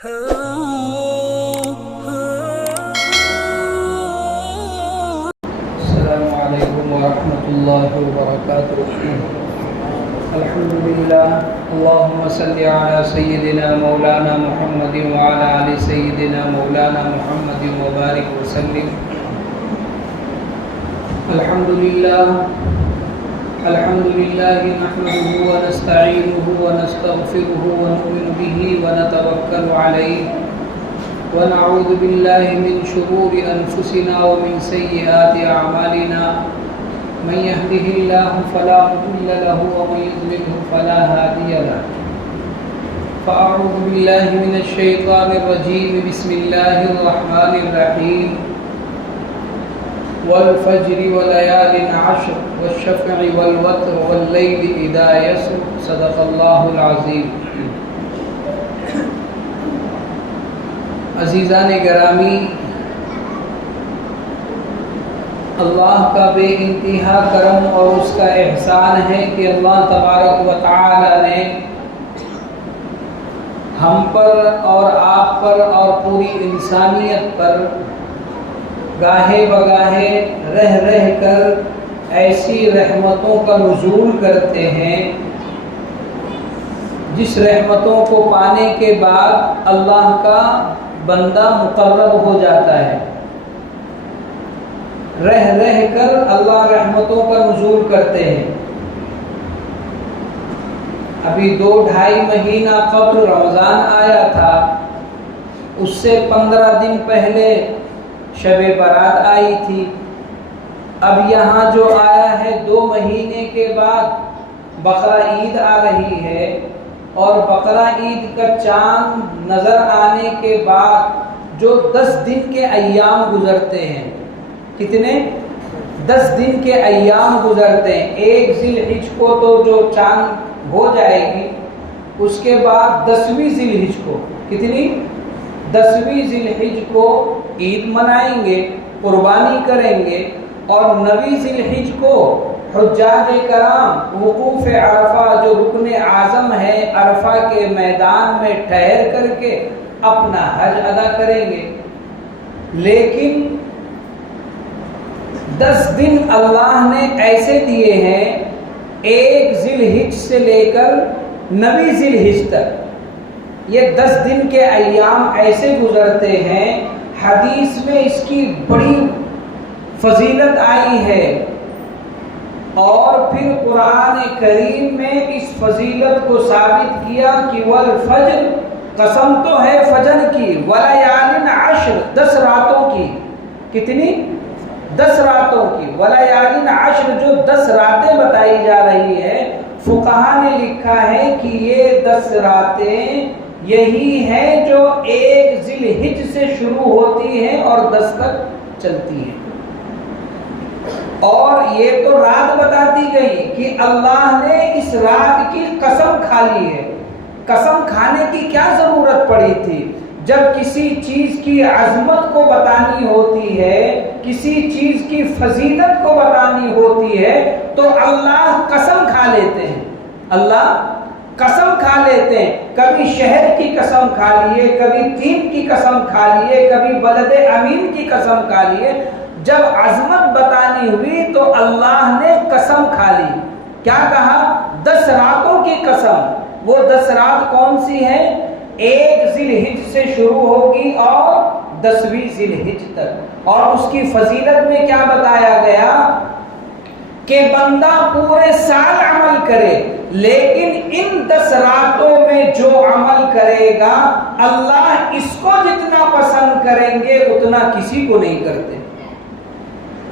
السلام عليكم ورحمة الله وبركاته. الحمد لله. اللهم صل على سيدنا مولانا محمد وعلى آل سيدنا مولانا محمد وبارك وسلم. الحمد لله نحمده ونستعينه ونستغفره ونؤمن به ونتوكل عليه ونعوذ بالله من شرور أنفسنا ومن سيئات أعمالنا. من يهده الله فلا مضل له ومن يضلله فلا هادي له. فأعوذ بالله من الشيطان الرجيم. بسم الله الرحمن الرحيم. والفجر وليال عشر والشفع والوتر والليل إذا يسر. صدق الله العظيم. عزیزان گرامی، اللہ کا بے انتہا کرم اور اس کا احسان ہے کہ اللہ تبارک و تعالی نے ہم پر اور آپ پر اور پوری انسانیت پر گاہے بگاہے رہ کر ایسی رحمتوں کا نزول کرتے ہیں جس رحمتوں کو پانے کے بعد اللہ کا بندہ مقرب ہو جاتا ہے. رہ کر اللہ رحمتوں کا نزول کرتے ہیں. ابھی 2-2.5 مہینہ قبل رمضان آیا تھا، اس سے 15 دن پہلے شب برات آئی تھی. اب یہاں جو آیا ہے 2 مہینے کے بعد بقرہ عید آ رہی ہے، اور بقرہ عید کا چاند نظر آنے کے بعد جو 10 دن کے ایام گزرتے ہیں. کتنے؟ 10 دن کے ایام گزرتے ہیں. 1 ذی الحج کو تو جو چاند ہو جائے گی، اس کے بعد 10ویں ذی الحج کو، کتنی؟ 10ویں ذی الحج کو عید منائیں گے، قربانی کریں گے، اور 9ویں ذی الحج کو حجاج کرام وقوف عرفہ جو رکن اعظم ہے عرفہ کے میدان میں ٹھہر کر کے اپنا حج ادا کریں گے. لیکن 10 دن اللہ نے ایسے دیے ہیں، 1 ذی الحج سے لے کر 9ویں ذی الحج تک. یہ 10 دن کے ایام ایسے گزرتے ہیں. حدیث میں اس کی بڑی فضیلت آئی ہے، اور پھر قرآن کریم میں اس فضیلت کو ثابت کیا کہ والفجر، قسم تو ہے فجر کی، ولیال عشر، 10 راتوں کی. کتنی؟ 10 راتوں کی. ولیال عشر، جو 10 راتیں بتائی جا رہی ہے، فقہا نے لکھا ہے کہ یہ 10 راتیں یہی ہیں جو 1 ذی الحج سے شروع ہوتی ہیں اور 10 تک چلتی ہیں. اور یہ تو رات بتاتی گئی کہ اللہ نے اس رات کی قسم کھا لی ہے. قسم کھانے کی کیا ضرورت پڑی تھی؟ جب کسی چیز کی عظمت کو بتانی ہوتی ہے، کسی چیز کی فضیلت کو بتانی ہوتی ہے، تو اللہ قسم کھا لیتے ہیں. اللہ قسم کھا لیتے ہیں. کبھی شہر کی قسم کھا لیے، کبھی تین کی قسم کھا لیے، کبھی بلد امین کی قسم کھا لیے. جب عظمت بتانی ہوئی تو اللہ نے قسم کھا لی. کیا کہا؟ 10 راتوں کی قسم. وہ 10 رات کون سی ہیں؟ 1 ذی الحج سے شروع ہوگی اور 10ویں ذی الحج تک. اور اس کی فضیلت میں کیا بتایا گیا کہ بندہ پورے سال عمل کرے، لیکن ان 10 راتوں میں جو عمل کرے گا اللہ اس کو جتنا پسند کریں گے اتنا کسی کو نہیں کرتے.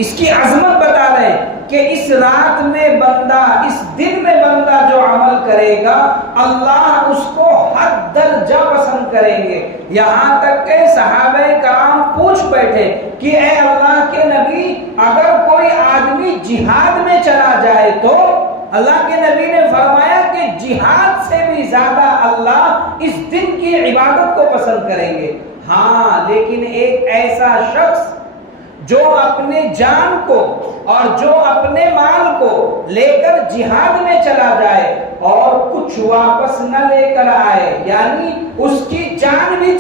اس کی عظمت بتا رہے ہیں کہ اس رات میں بندہ، اس دن میں بندہ جو عمل کرے گا اللہ اس کو حد درجہ پسند کریں گے. یہاں تک کہ صحابہ کرام پوچھ بیٹھے کہ اے اللہ کے نبی، اگر کوئی آدمی جہاد میں چلا جائے تو؟ اللہ کے نبی نے فرمایا کہ جہاد سے بھی زیادہ اللہ اس دن کی عبادت کو پسند کریں گے. ہاں، لیکن ایک ایسا شخص جو اپنے جان کو اور جو اپنے مال کو لے کر جہاد میں چلا جائے اور کچھ واپس نہ لے کر آئے، یعنی اس کی جان بھی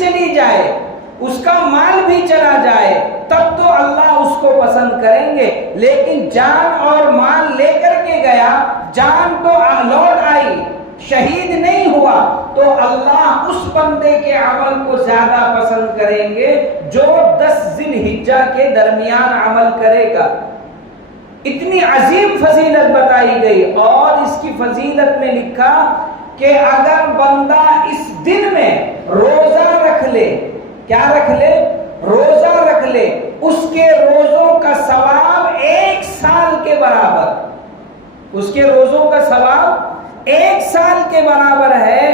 اس کا مال بھی چلا جائے تب تو اللہ اس کو پسند کریں گے، لیکن جان اور مال لے کر کے گیا، جان تو لوٹ آئی، شہید نہیں ہوا، تو اللہ اس بندے کے عمل کو زیادہ پسند کریں گے جو 10 ذی الحجہ کے درمیان عمل کرے گا۔ اتنی عظیم فضیلت بتائی گئی، اور اس کی فضیلت میں لکھا کہ اگر بندہ اس دن میں روزہ رکھ لے، کیا رکھ لے؟ روزہ رکھ لے، اس کے روزوں کا ثواب 1 سال کے برابر، اس کے روزوں کا ثواب 1 سال کے برابر ہے،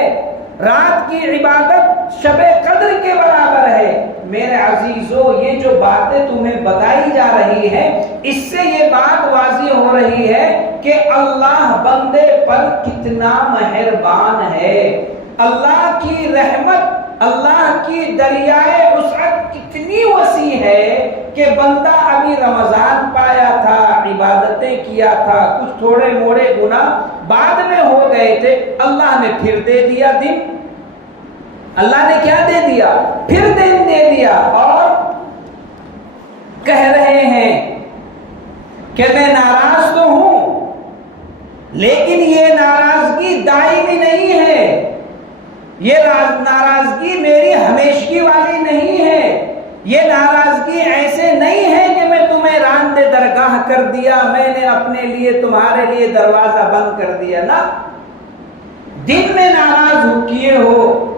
رات کی عبادت شب قدر کے برابر ہے۔ میرے عزیزو، یہ جو باتیں تمہیں بتائی جا رہی ہے، اس سے یہ بات واضح ہو رہی ہے کہ اللہ بندے پر کتنا مہربان ہے، اللہ کی رحمت، اللہ کی دریائے وسعت کتنی وسیع ہے کہ بندہ ابھی رمضان پایا تھا، عبادتیں کیا تھا، کچھ تھوڑے موڑے گناہ بعد میں ہو گئے تھے، اللہ نے پھر دے دیا دن، اللہ نے کیا دے دیا؟ پھر دن دے دیا، اور کہہ رہے ہیں کہ میں ناراض تو ہوں، لیکن یہ ناراضگی دائمی نہیں ہے، یہ ناراضگی میری ہمیشگی والی نہیں ہے، یہ ناراضگی ایسے نہیں ہے کہ میں تمہیں راندے درگاہ کر دیا، میں نے اپنے لیے تمہارے لیے دروازہ بند کر دیا، نہ، دن میں ناراض کیے ہو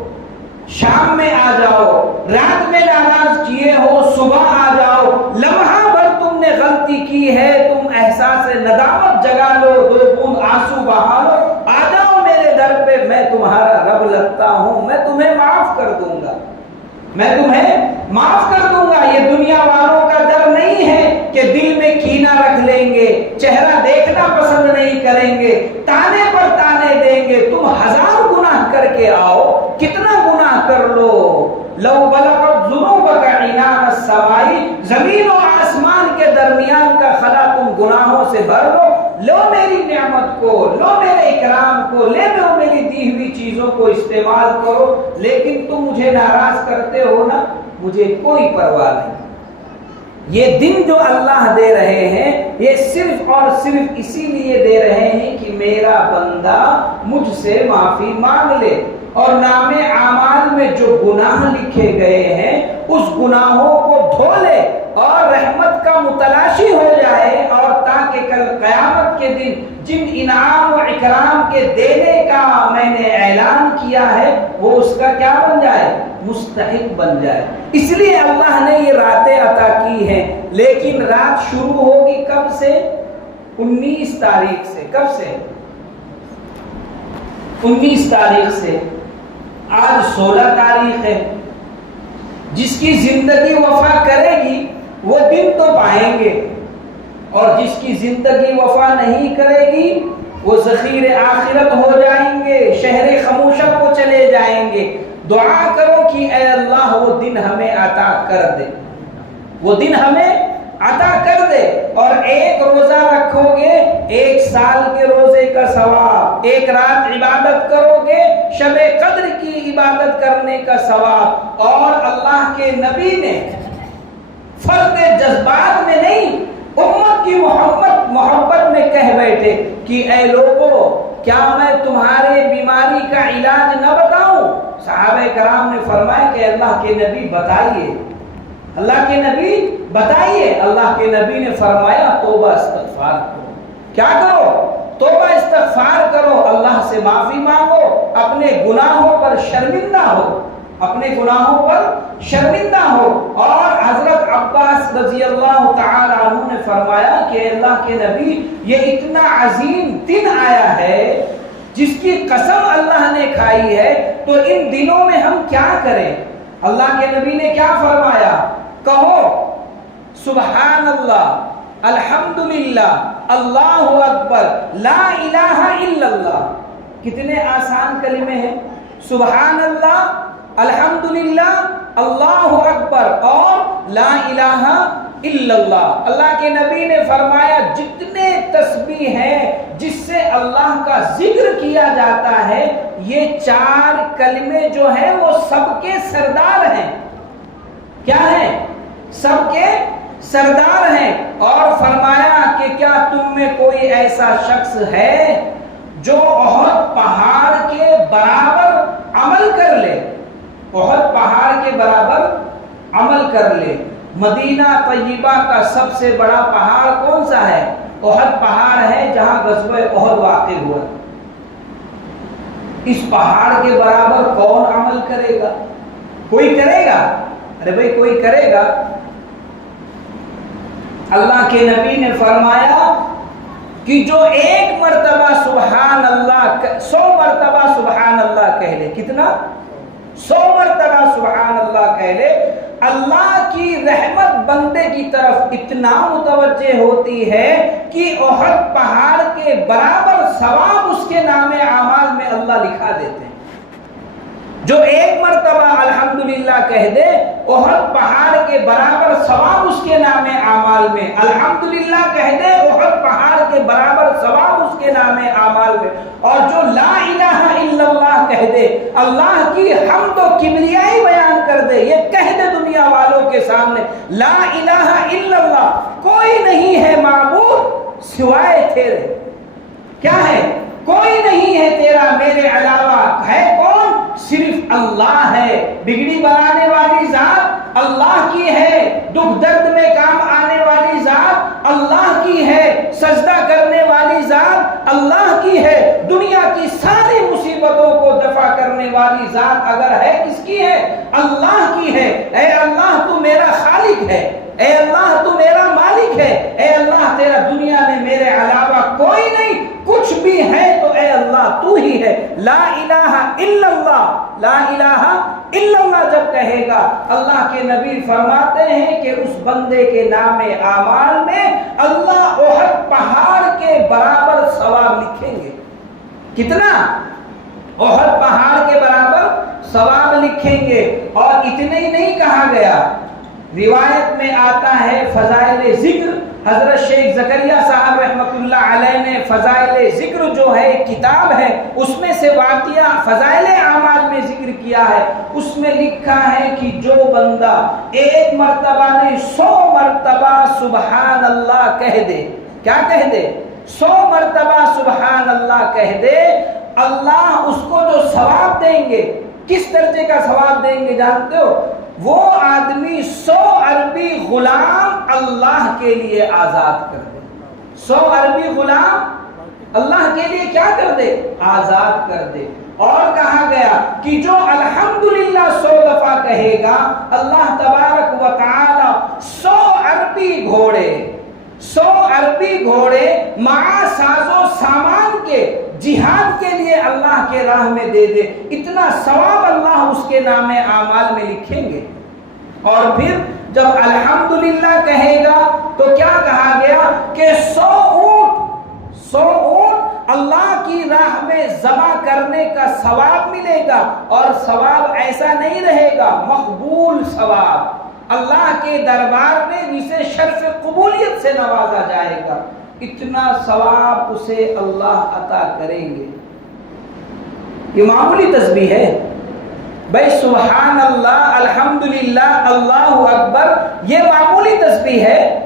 شام میں آ جاؤ، رات میں ناراض کیے ہو صبح آ جاؤ، لمحہ بھر تم نے غلطی کی ہے، تم احساس ندامت جگا لو، 2 بوند آنسو بہا لو، آ جاؤ میرے در پہ، میں تمہارا رب لگتا ہوں، میں تمہیں معاف کر دوں گا، میں تمہیں معاف کر دوں گا۔ یہ دنیا والوں کا ڈر نہیں ہے کہ دل میں کینہ رکھ لیں گے، چہرہ دیکھنا پسند نہیں کریں گے، تانے پر تانے دیں گے، تم 1000 گناہ کر کے آؤ، کتنا گناہ کر لو، لو بلغت ذنوبک عنان السماء، زمین و آسمان کے درمیان کا خلا تم گناہوں سے بھر لو میری نعمت کو، لو میرے اکرام کو، لے لو میری دی ہوئی چیزوں کو استعمال کرو، لیکن تم مجھے ناراض کرتے ہو نا، مجھے کوئی پرواہ نہیں۔ یہ دن جو اللہ دے رہے ہیں، یہ صرف اور صرف اسی لیے دے رہے ہیں کہ میرا بندہ مجھ سے معافی مانگ لے، اور نام اعمال میں جو گناہ لکھے گئے ہیں اس گناہوں کو دھو لے اور رحمت کا متلاشی ہو جائے، اور تاکہ کل قیامت کے دن جن انعام و اکرام کے دینے کا میں نے اعلان کیا ہے وہ اس کا کیا بن جائے؟ مستحق بن جائے۔ اس لیے اللہ نے یہ راتیں عطا کی ہیں، لیکن رات شروع ہوگی کب سے؟ 19 تاریخ سے۔ کب سے؟ 19 تاریخ سے۔ آج 16 تاریخ ہے۔ جس کی زندگی وفا کرے گی وہ دن تو پائیں گے، اور جس کی زندگی وفا نہیں کرے گی وہ ذخیر آخرت ہو جائیں گے، شہر خموشہ کو چلے جائیں گے۔ دعا کرو کہ اے اللہ وہ دن ہمیں عطا کر دے، وہ دن ہمیں عطا کر دے، اور ایک روزہ رکھو گے 1 سال کے روزے کا ثواب، 1 رات عبادت کرو گے شب قدر کی عبادت کرنے کا ثواب۔ اور اللہ کے نبی نے فرد جذبات میں نہیں، امت کی محبت میں کہہ بیٹھے کہ اے لوگو کیا میں تمہارے بیماری کا علاج نہ بتاؤں؟ صحابہ کرام نے فرمایا کہ اللہ کے نبی بتائیے، اللہ کے نبی بتائیے۔ اللہ کے نبی نے فرمایا توبہ استغفار کرو۔ کیا کرو؟ توبہ استغفار کرو، اللہ سے معافی مانگو، اپنے گناہوں پر شرمندہ ہو، اپنے گناہوں پر شرمندہ ہو۔ اور حضرت عباس رضی اللہ تعالی عنہ نے فرمایا کہ اللہ کے نبی یہ اتنا عظیم دن آیا ہے جس کی قسم اللہ نے کھائی ہے، تو ان دنوں میں ہم کیا کریں؟ اللہ کے نبی نے کیا فرمایا؟ کہو سبحان اللہ، الحمدللہ، اللہ اکبر، لا الہ الا اللہ۔ کتنے آسان کلمے ہیں، سبحان اللہ، الحمدللہ، اللہ اکبر اور لا الہ الا اللہ۔ اللہ کے نبی نے فرمایا جتنے تسبیح ہیں جس سے اللہ کا ذکر کیا جاتا ہے، یہ 4 کلمے جو ہیں وہ سب کے سردار ہیں، کیا ہیں؟ سب کے سردار ہیں۔ اور فرمایا کہ کیا تم میں کوئی ایسا شخص ہے جو احد پہاڑ کے برابر عمل کر لے؟ احد پہاڑ کے برابر عمل کر لے۔ مدینہ طیبہ کا سب سے بڑا پہاڑ کون سا ہے؟ احد پہاڑ ہے، جہاں غزوہ احد واقع ہوا۔ اس پہاڑ کے برابر کون عمل کرے گا؟ کوئی کرے گا؟ ارے بھائی کوئی کرے گا؟ اللہ کے نبی نے فرمایا کہ جو ایک مرتبہ سبحان اللہ 100 مرتبہ سبحان اللہ کہہ لے، کتنا؟ 100 مرتبہ سبحان اللہ کہہ لے، اللہ کی رحمت بندے کی طرف اتنا متوجہ ہوتی ہے کہ احد پہاڑ کے برابر ثواب اس کے نام اعمال میں اللہ لکھا دیتے ہیں۔ جو ایک مرتبہ الحمدللہ کہہ دے، احد پہاڑ کے برابر ثواب اس کے نام اعمال میں، الحمدللہ کہہ دے، احد پہاڑ کے برابر ثواب اس کے نام اعمال میں۔ اور جو لا الہ الا اللہ کہہ دے، اللہ کی حمد و کبریائی بیان کر دے، یہ کہہ دے دنیا والوں کے سامنے، لا الہ الا اللہ، کوئی نہیں ہے معبود سوائے تیرے۔ کیا ہے؟ کوئی نہیں ہے تیرا میرے علاوہ، ہے کون؟ صرف اللہ ہے۔ بگڑی بنانے والی ذات اللہ کی ہے، دکھ درد میں کام آنے والی ذات اللہ کی ہے، سجدہ کرنے والی ذات اللہ کی ہے، دنیا کی ساری مصیبتوں کو دفع کرنے والی ذات اگر ہے، کس کی ہے؟ اللہ کی ہے۔ اے اللہ تو میرا خالق ہے، اے اللہ تو میرا مالک ہے، اے اللہ تیرا دنیا میں میرے علاوہ کوئی نہیں، کچھ بھی ہے تو اے اللہ تو ہی ہے۔ لا الہ الا اللہ، لا الہ الا اللہ جب کہے گا، اللہ کے نبی فرماتے ہیں کہ اس بندے کے نام اعمال میں اللہ احد پہاڑ کے برابر ثواب لکھیں گے۔ کتنا؟ احد پہاڑ کے برابر ثواب لکھیں گے۔ اور اتنے ہی نہیں کہا گیا، روایت میں آتا ہے فضائل ذکر، حضرت شیخ زکریا صاحب رحمۃ اللہ علیہ نے فضائل ذکر جو ہے ایک کتاب ہے، اس میں سے واقعہ فضائل اعمال میں ذکر کیا ہے۔ اس میں لکھا ہے کہ جو بندہ ایک مرتبہ نہیں 100 مرتبہ سبحان اللہ کہہ دے، کیا کہہ دے؟ 100 مرتبہ سبحان اللہ کہہ دے، اللہ اس کو جو ثواب دیں گے، کس درجے کا ثواب دیں گے جانتے ہو؟ وہ آدمی 100 عربی غلام اللہ کے لیے آزاد کر دے۔ 100 عربی غلام اللہ کے لیے کیا کر دے؟ آزاد کر دے۔ اور کہا گیا کہ جو الحمدللہ 100 دفعہ کہے گا، اللہ تبارک و تعالی 100 عربی گھوڑے 100 عربی گھوڑے مع ساز و سامان کے جہاد کے لیے اللہ کے راہ میں دے دے، اتنا ثواب اللہ اس کے نام اعمال میں لکھیں گے۔ اور پھر جب الحمدللہ کہے گا تو کیا کہا گیا کہ 100 اونٹ اللہ کی راہ میں ذبح کرنے کا ثواب ملے گا، اور ثواب ایسا نہیں رہے گا، مقبول ثواب اللہ کے دربار میں جسے شرف قبولیت سے نوازا جائے گا، اتنا ثواب اسے اللہ عطا کریں گے۔ یہ معمولی تسبیح ہے بھائی، سبحان اللہ، الحمدللہ، اللہ اکبر، یہ معمولی تسبیح ہے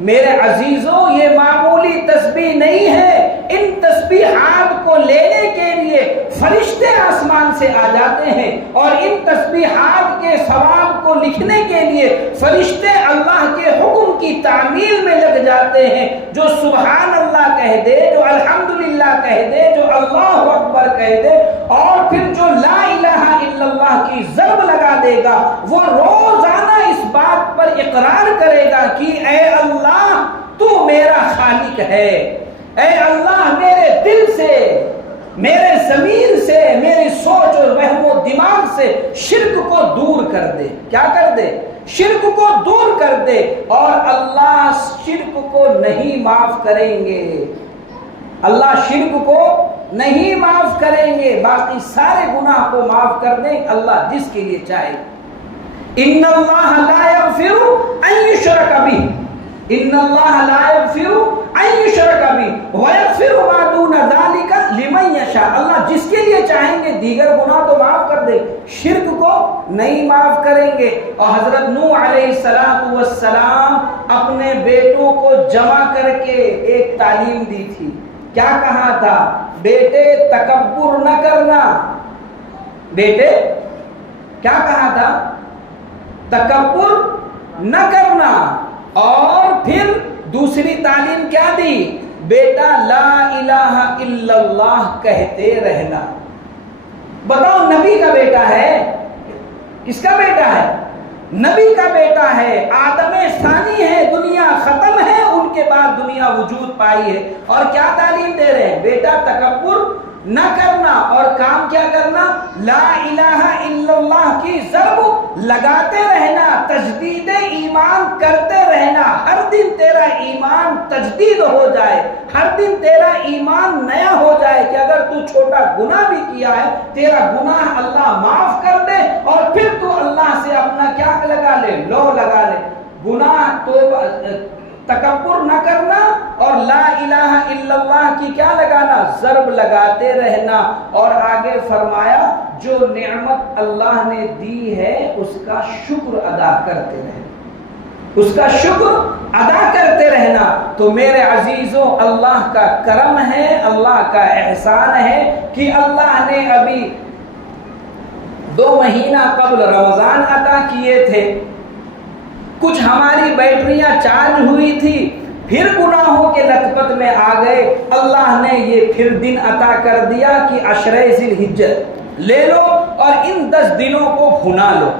میرے عزیزوں، یہ معمولی تسبیح نہیں ہے۔ ان تسبیحات کو لینے کے لیے فرشتے آسمان سے آ جاتے ہیں، اور ان تسبیحات کے ثواب کو لکھنے کے لیے فرشتے اللہ کے حکم کی تعمیل میں لگ جاتے ہیں۔ جو سبحان اللہ کہہ دے، جو الحمدللہ کہہ دے، جو اللہ اکبر کہہ دے، اور پھر جو لا الہ الا اللہ کی ضرب لگا دے گا، وہ روزانہ اس بات پر اقرار کرے گا کہ اے اللہ تو میرا خالق ہے، اے اللہ میرے دل سے، میرے ضمیر سے، میری سوچ اور وہم و دماغ سے شرک کو دور کر دے۔ کیا کر دے؟ شرک کو دور کر دے۔ اور اللہ شرک کو نہیں معاف کریں گے، اللہ شرک کو نہیں معاف کریں گے، باقی سارے گناہ کو معاف کر دیں اللہ جس کے لیے چاہے۔ ان اللہ لا یغفر ان یشرک بہ، ان اللہ لا یغفر ان یشرک بہ ویغفر ما دون ذلک لمن یشاء، اللہ جس کے لیے چاہیں گے دیگر گناہ تو معاف کر دے، شرک کو نہیں معاف کریں گے۔ اور حضرت نوح علیہ السلام اپنے بیٹوں کو جمع کر کے ایک تعلیم دی تھی، کیا کہا تھا؟ بیٹے تکبر نہ کرنا، بیٹے کیا کہا تھا؟ تکبر نہ کرنا۔ اور پھر دوسری تعلیم کیا دی؟ بیٹا لا الہ الا اللہ کہتے رہنا۔ بتاؤ، نبی کا بیٹا ہے، کس کا بیٹا ہے؟ نبی کا بیٹا ہے، آدم ثانی ہے، دنیا ختم ہے، ان کے بعد دنیا وجود پائی ہے، اور کیا تعلیم دے رہے ہیں؟ بیٹا تکبر نہ کرنا، اور کام کیا کرنا؟ لا الہ الا اللہ کی ضرب لگاتے رہنا، تجدید ایمان کرتے رہنا، ہر دن تیرا ایمان تجدید ہو جائے، ہر دن تیرا ایمان نیا ہو جائے کہ اگر تو چھوٹا گناہ بھی کیا ہے تیرا گناہ اللہ معاف کر دے، اور پھر تو اللہ سے اپنا کیا لگا لے؟ لو لگا لے۔ گناہ توبہ تکبر نہ کرنا اور لا الہ الا اللہ کی کیا لگانا؟ ضرب لگاتے رہنا۔ اور آگے فرمایا جو نعمت اللہ نے دی ہے اس کا شکر ادا کرتے رہنا، اس کا شکر ادا کرتے رہنا۔ تو میرے عزیزوں، اللہ کا کرم ہے، اللہ کا احسان ہے کہ اللہ نے ابھی 2 مہینہ قبل رمضان عطا کیے تھے، کچھ ہماری بیٹریاں چارج ہوئی تھی، پھر گناہوں کے لطپت میں آ گئے، اللہ نے یہ پھر دن عطا کر دیا کہ عشرہ ذی الحجہ لے لو اور ان 10 دنوں کو بھنا لو،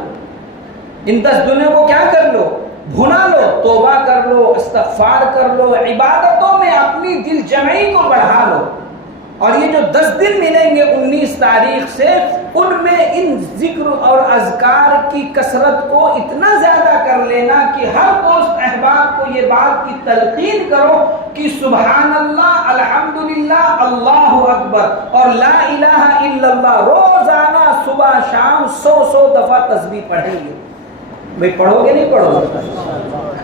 ان 10 دنوں کو کیا کر لو؟ بھنا لو، توبہ کر لو، استغفار کر لو، عبادتوں میں اپنی دل جمعی کو بڑھا لو۔ اور یہ جو 10 دن ملیں گے 19 تاریخ سے، ان میں ان ذکر اور اذکار کی کثرت کو اتنا زیادہ کر لینا کہ ہر دوست احباب کو یہ بات کی تلقین کرو کہ سبحان اللہ، الحمدللہ، اللہ اکبر اور لا الہ الا اللہ روزانہ صبح شام 100 دفعہ تسبیح پڑھیں گے۔ بھئی پڑھو گے نہیں پڑھو گے؟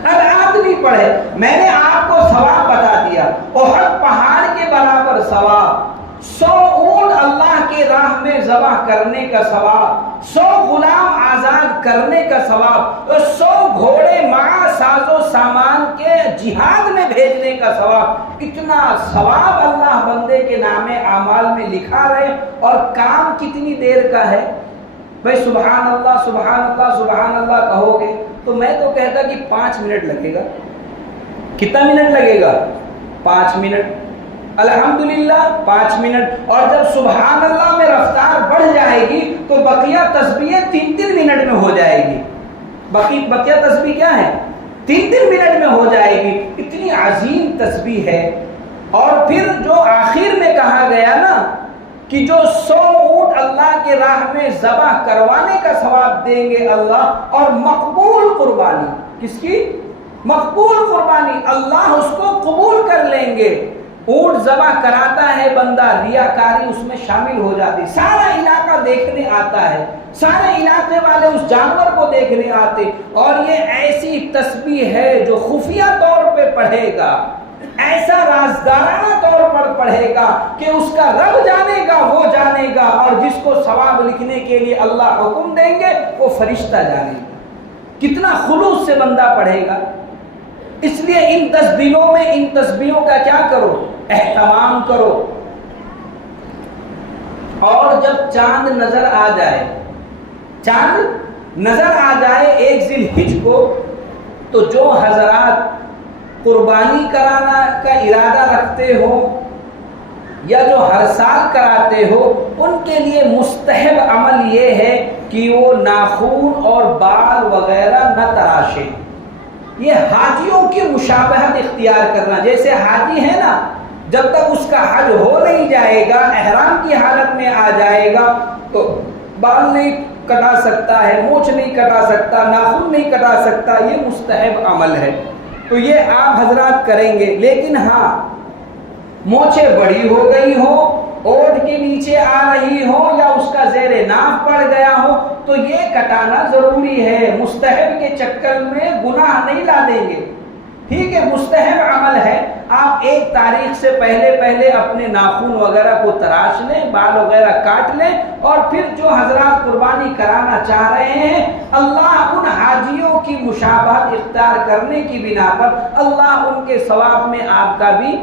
ہر آدمی پڑھے۔ میں نے آپ کو ثواب بتا دیا، احد پہاڑ کے برابر ثواب، 100 اونٹ اللہ کی راہ میں ذبح کرنے کا ثواب، 100 غلام آزاد کرنے کا ثواب، 100 گھوڑے مع ساز و سامان کے جہاد میں بھیجنے کا ثواب۔ اتنا ثواب اللہ بندے کے نام اعمال میں لکھا رہے، اور کام کتنی دیر کا ہے؟ بھائی سبحان اللہ سبحان اللہ سبحان اللہ کہو گے تو میں تو کہتا کہ 5 منٹ لگے گا۔ کتنا منٹ لگے گا؟ 5 منٹ۔ الحمدللہ 5 منٹ۔ اور جب سبحان اللہ میں رفتار بڑھ جائے گی تو بقیہ تسبیحیں 3 منٹ میں ہو جائے گی۔ بقیہ تسبیح کیا ہے؟ 3 منٹ میں ہو جائے گی۔ اتنی عظیم تسبیح ہے۔ اور پھر جو آخر میں کہا گیا نا کہ جو 100 اونٹ اللہ کے راہ میں ذبح کروانے کا ثواب دیں گے اللہ، اور مقبول قربانی، کس کی؟ مقبول قربانی، اللہ اس کو قبول کر لیں گے۔ اونٹ ذبح کراتا ہے بندہ، ریاکاری اس میں شامل ہو جاتی، سارا علاقہ دیکھنے آتا ہے، سارے علاقے والے اس جانور کو دیکھنے آتے، اور یہ ایسی تسبیح ہے جو خفیہ طور پہ پڑھے گا، ایسا رازدارانہ طور پر پڑھے گا کہ اس کا رب جانے گا، وہ جانے گا، اور جس کو ثواب لکھنے کے لیے اللہ حکم دیں گے وہ فرشتہ جانے گا۔ کتنا خلوص سے بندہ پڑھے گا۔ اس لیے ان 10 دنوں میں ان تسبیحوں کا کیا کرو؟ اہتمام کرو۔ اور جب چاند نظر آ جائے، چاند نظر آ جائے 1 ذی الحجہ کو، تو جو حضرات قربانی کرانا کا ارادہ رکھتے ہو یا جو ہر سال کراتے ہو، ان کے لیے مستحب عمل یہ ہے کہ وہ ناخون اور بال وغیرہ نہ تراشیں۔ یہ حاجیوں کی مشابہت اختیار کرنا، جیسے حاجی ہے نا، جب تک اس کا حج ہو نہیں جائے گا، احرام کی حالت میں آ جائے گا تو بال نہیں کٹا سکتا ہے، مونچھ نہیں کٹا سکتا، ناخن نہیں کٹا سکتا، یہ مستحب عمل ہے۔ تو یہ آپ حضرات کریں گے، لیکن ہاں مونچھیں بڑی ہو گئی ہو، اوٹ کے نیچے آ رہی ہو، یا اس کا زیر ناف پڑ گیا ہو تو یہ کٹانا ضروری ہے۔ مستحب کے چکر میں گناہ نہیں لا دیں گے۔ ٹھیک ہے مستحب عمل ہے، آپ 1 تاریخ سے پہلے اپنے ناخن وغیرہ کو تراش لیں، بال وغیرہ کاٹ لیں، اور پھر جو حضرات قربانی کرانا چاہ رہے ہیں اللہ ان حاجیوں کی مشابہت اختیار کرنے کی بنا پر اللہ ان کے ثواب میں آپ کا بھی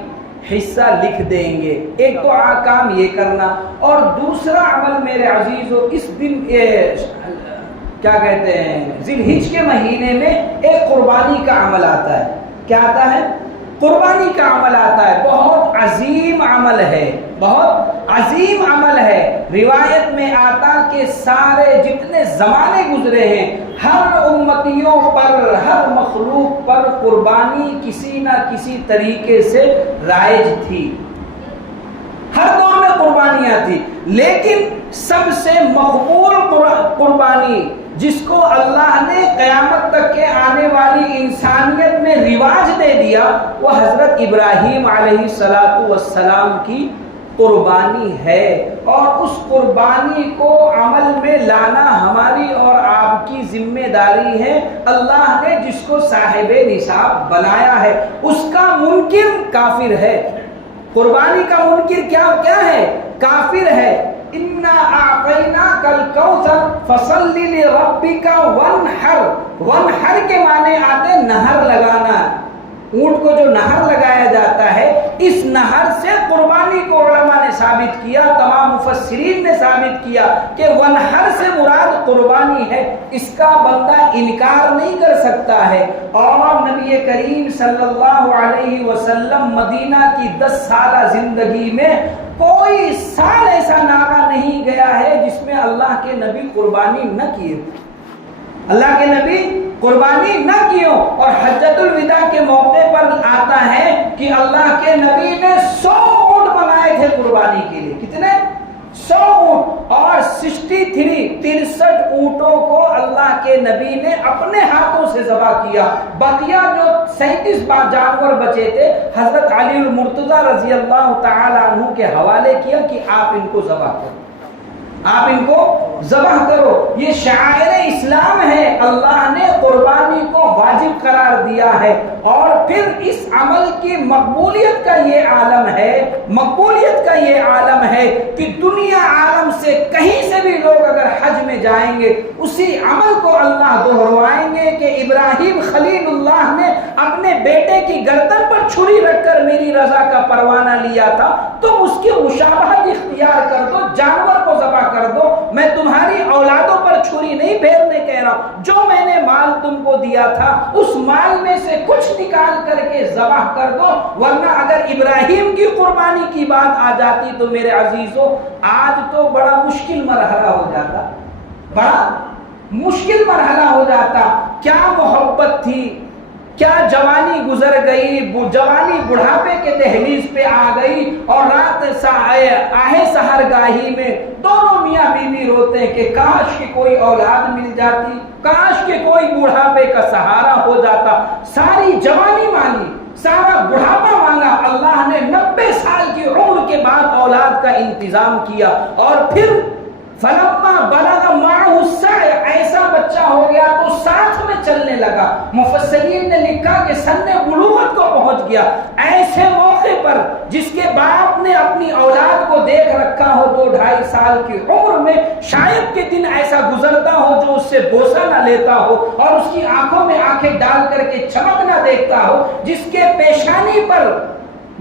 حصہ لکھ دیں گے۔ ایک تو کام یہ کرنا، اور دوسرا عمل میرے عزیزو، اس دن کیا کہتے ہیں ذی الحج کے مہینے میں ایک قربانی کا عمل آتا ہے۔ کیا آتا ہے؟ قربانی کا عمل آتا ہے، بہت عظیم عمل ہے، بہت عظیم عمل ہے۔ روایت میں آتا کہ سارے جتنے زمانے گزرے ہیں ہر امتیوں پر، ہر مخلوق پر قربانی کسی نہ کسی طریقے سے رائج تھی، ہر دور میں قربانیاں تھی، لیکن سب سے مقبول قربانی جس کو اللہ نے قیامت تک کے آنے والی انسانیت میں رواج دے دیا وہ حضرت ابراہیم علیہ السلام کی قربانی ہے، اور اس قربانی کو عمل میں لانا ہماری اور آپ کی ذمہ داری ہے۔ اللہ نے جس کو صاحب نصاب بنایا ہے اس کا منکر کافر ہے، قربانی کا منکر کیا ہے؟ کافر ہے۔ اِنَّا أَعْطَيْنَاكَ الْكَوْثَرَ فَصَلِّ لِرَبِّكَ وَانْحَرْ۔ وانحر کے معنی آتے نہر لگانا، اونٹ کو جو نہر لگایا جاتا ہے، اس نہر سے قربانی کو علماء نے ثابت کیا، تمام مفسرین نے ثابت کیا کہ ونحر سے مراد قربانی ہے، اس کا بندہ انکار نہیں کر سکتا ہے۔ اور نبی کریم صلی اللہ علیہ وسلم مدینہ کی 10 سالہ زندگی میں کوئی سال ایسا ناغا نہیں گیا ہے جس میں اللہ کے نبی قربانی نہ کیے، اللہ کے نبی قربانی نہ کیوں۔ اور حجۃ الوداع کے موقع پر آتا ہے کہ اللہ کے نبی نے 100 اونٹ بنائے تھے قربانی کے لیے۔ کتنے؟ 100 اونٹ، اور 63 اونٹوں کو اللہ کے نبی نے اپنے ہاتھوں سے ذبح کیا۔ بقیہ جو 37 جانور بچے تھے حضرت علی المرتضی رضی اللہ تعالی عنہ کے حوالے کیا کہ آپ ان کو ذبح کرو، آپ ان کو ذبح کرو۔ یہ شعائر اسلام ہے، اللہ نے قربانی کو واجب قرار دیا ہے، اور پھر اس عمل کی مقبولیت کا یہ عالم ہے، مقبولیت کا یہ عالم ہے کہ دنیا عالم سے کہیں سے بھی لوگ اگر حج میں جائیں گے اسی عمل کو اللہ دہروائیں گے کہ ابراہیم خلیل اللہ نے اپنے بیٹے کی گردن پر چھری رکھ کر میری رضا کا پروانہ لیا تھا، تم اس کی مشابہت اختیار کر دو، جانور کو ذبح کر دو، میں تمہاری اولادوں پر چھری نہیں پھیرنے کہہ رہا ہوں، جو میں نے مال تم کو دیا تھا اس مال میں سے کچھ نکال کر کے ذبح کر دو۔ ورنہ اگر ابراہیم کی قربانی کی بات آ جاتی تو میرے عزیزو آج تو بڑا مشکل مرحلہ ہو جاتا، بڑا مشکل مرحلہ ہو جاتا۔ کیا محبت تھی، کیا جوانی گزر گئی، جوانی بڑھاپے کے دہلیز پہ آ گئی، اور رات آہے سحرگاہی میں دونوں میاں بیوی روتے ہیں کہ کاش کہ کوئی اولاد مل جاتی، کاش کہ کوئی بڑھاپے کا سہارا ہو جاتا۔ ساری جوانی مانگی، سارا بڑھاپا مانگا، اللہ نے 90 سال کی عمر کے بعد اولاد کا انتظام کیا، اور پھر فلما بلغ معه السعي، ایسا بچہ ہو گیا تو ساتھ میں چلنے لگا۔ مفسرین نے لکھا کہ سن بلوغت کو پہنچ گیا۔ ایسے موقع پر جس کے باپ نے اپنی اولاد کو دیکھ رکھا ہو 2-2.5 سال کی عمر میں، شاید کہ دن ایسا گزرتا ہو جو اس سے بوسہ نہ لیتا ہو اور اس کی آنکھوں میں آنکھیں ڈال کر کے چمک نہ دیکھتا ہو، جس کے پیشانی پر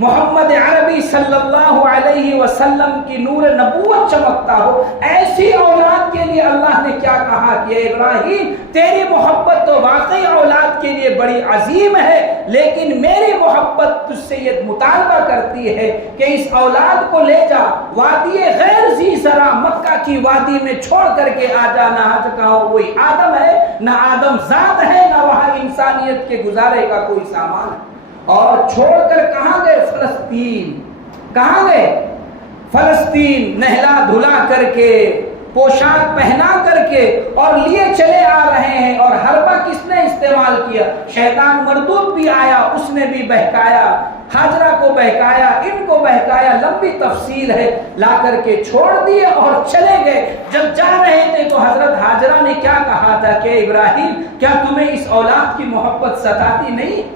محمد عربی صلی اللہ علیہ وسلم کی نور نبوت چمکتا ہو، ایسی اولاد کے لیے اللہ نے کیا کہا کہ ابراہیم تیری محبت تو واقعی اولاد کے لیے بڑی عظیم ہے، لیکن میری محبت تجھ سے یہ مطالبہ کرتی ہے کہ اس اولاد کو لے جا، وادی غیر ذی زرع مکہ کی وادی میں چھوڑ کر کے آ جا۔ نہ کہاں کوئی آدم ہے، نہ آدم ذات ہے، نہ وہاں انسانیت کے گزارے کا کوئی سامان ہے۔ اور چھوڑ کر کہاں گئے؟ فلسطین۔ کہاں گئے؟ فلسطین، نہلا دھلا کر کے، پوشاک پہنا کر کے، اور لیے چلے آ رہے ہیں۔ اور حربہ کس نے استعمال کیا؟ شیطان مردود بھی آیا، اس نے بھی بہکایا، ہاجرہ کو بہکایا، ان کو بہکایا، لمبی تفصیل ہے، لا کر کے چھوڑ دیے اور چلے گئے۔ جب جا رہے تھے تو حضرت ہاجرہ نے کیا کہا تھا کہ ابراہیم کیا تمہیں اس اولاد کی محبت ستاتی نہیں؟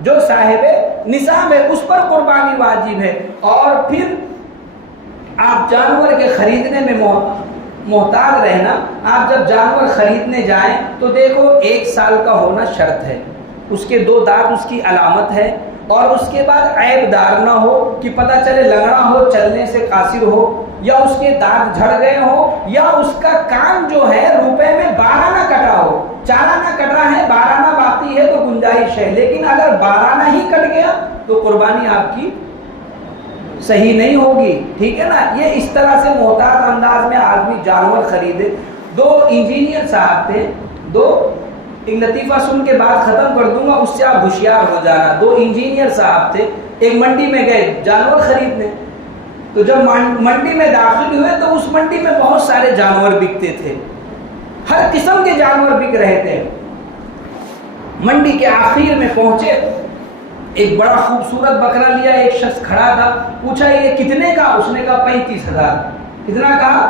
جو صاحب نصاب ہے اس پر قربانی واجب ہے۔ اور پھر آپ جانور کے خریدنے میں محتاط رہنا، آپ جب جانور خریدنے جائیں تو دیکھو 1 سال کا ہونا شرط ہے، اس کے 2 دانت اس کی علامت ہے، اور اس کے بعد عیب دار نہ ہو کہ پتہ چلے لنگڑا ہو، چلنے سے قاصر ہو، یا اس کے دانت جھڑ گئے ہو، یا اس کا کان جو ہے روپے میں 12 نہ کٹا ہو، 4 نہ کٹا ہے 12 نہ باقی ہے تو گنجائش ہے، لیکن اگر 12 نہ ہی کٹ گیا تو قربانی آپ کی صحیح نہیں ہوگی، ٹھیک ہے نا۔ یہ اس طرح سے محتاط انداز میں آدمی جانور خریدے۔ 2 انجینئر صاحب تھے، ایک لطیفہ سن کے بعد ختم کر دوں گا، اس سے آپ ہوشیار ہو جانا۔ 2 انجینئر صاحب تھے، ایک منڈی میں گئے جانور خریدنے، تو جب منڈی میں داخل ہوئے تو اس منڈی میں بہت سارے جانور بکتے تھے، ہر قسم کے جانور بک رہے تھے۔ منڈی کے آخر میں پہنچے، ایک بڑا خوبصورت بکرا لیا، ایک شخص کھڑا تھا، پوچھا یہ کتنے کا؟ اس نے کہا 35,000۔ کتنا کہا؟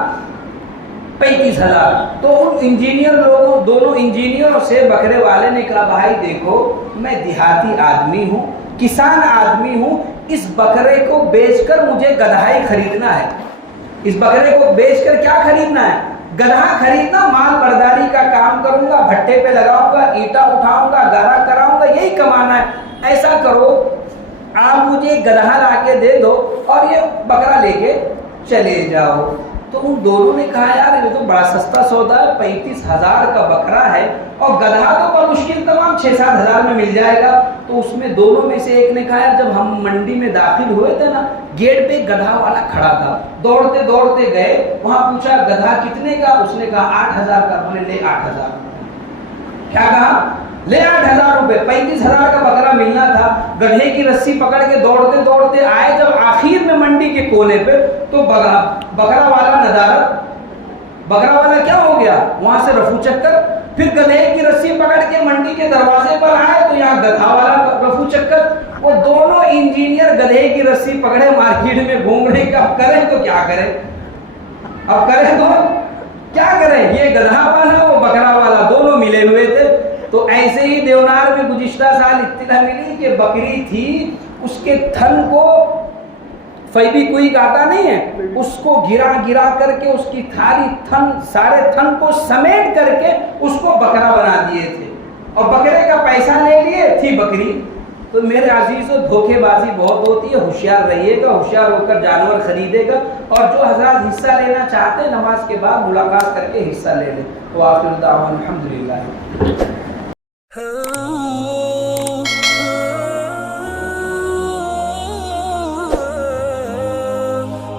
35,000۔ تو ان انجینئر لوگوں، دونوں انجینئروں سے بکرے والے نے کہا بھائی دیکھو میں دیہاتی آدمی ہوں، کسان آدمی ہوں، اس بکرے کو بیچ کر مجھے گدھائی خریدنا ہے، اس بکرے کو بیچ کر کیا خریدنا ہے؟ گدھا خریدنا، مال برداری کا کام کروں گا، بھٹے پہ لگاؤں گا، اینٹا اٹھاؤں گا، گارا کراؤں گا، یہی کمانا ہے۔ ایسا کرو آپ مجھے گدھا لا کے دے دو اور یہ بکرا لے کے چلے جاؤ۔ تو ان دونوں نے کہا یار یہ تو بڑا سستا سودا ہے، 35,000 کا بکرا ہے اور گدھا تو بمشکل تمام 6-7 ہزار میں مل جائے گا۔ تو اس میں دونوں میں سے ایک نے کہا یار جب ہم منڈی میں داخل ہوئے تھے نا، گیٹ پہ گدھا والا کھڑا تھا، دوڑتے دوڑتے گئے وہاں، پوچھا گدھا کتنے کا؟ اس نے کہا 8,000 کا۔ بولے لے 8,000۔ کیا کہا؟ لے 8,000 روپے، 35,000 کا بکرا ملنا تھا۔ گدھے کی رسی پکڑ کے دوڑتے دوڑتے آئے، جب آخر میں منڈی کے کونے پہ تو بکرا والا ندارت، بکرا والا کیا ہو گیا؟ وہاں سے رفو چکر۔ پھر گدھے کی رسی پکڑ کے منڈی کے دروازے پر آئے تو یہاں گدھا والا رفو چکر۔ وہ دونوں انجینئر گدھے کی رسی پکڑے مارکیٹ میں گھوم رہے کہ اب کریں تو کیا کریں، اب کریں تو کیا کریں؟ یہ گدھا والا وہ بکرا والا دونوں ملے ہوئے تھے۔ تو ایسے ہی دیونار میں گزشتہ سال اطلاع ملی کہ بکری تھی، اس کے تھن کو فیبی کوئی آتا نہیں ہے، اس کو گرا گرا کر کے اس کی سارے تھن کو سمیٹ کر کے اس کو بکرا بنا دیے تھے، اور بکرے کا پیسہ لے لیے، تھی بکری۔ تو میرے عزیزو دھوکے بازی بہت ہوتی ہے، ہوشیار رہیے گا، ہوشیار ہو کر جانور خریدے گا۔ اور جو حضرات حصہ لینا چاہتے ہیں نماز کے بعد ملاقات کر کے حصہ لے لیں۔ وآخر دعوانا الحمدللہ۔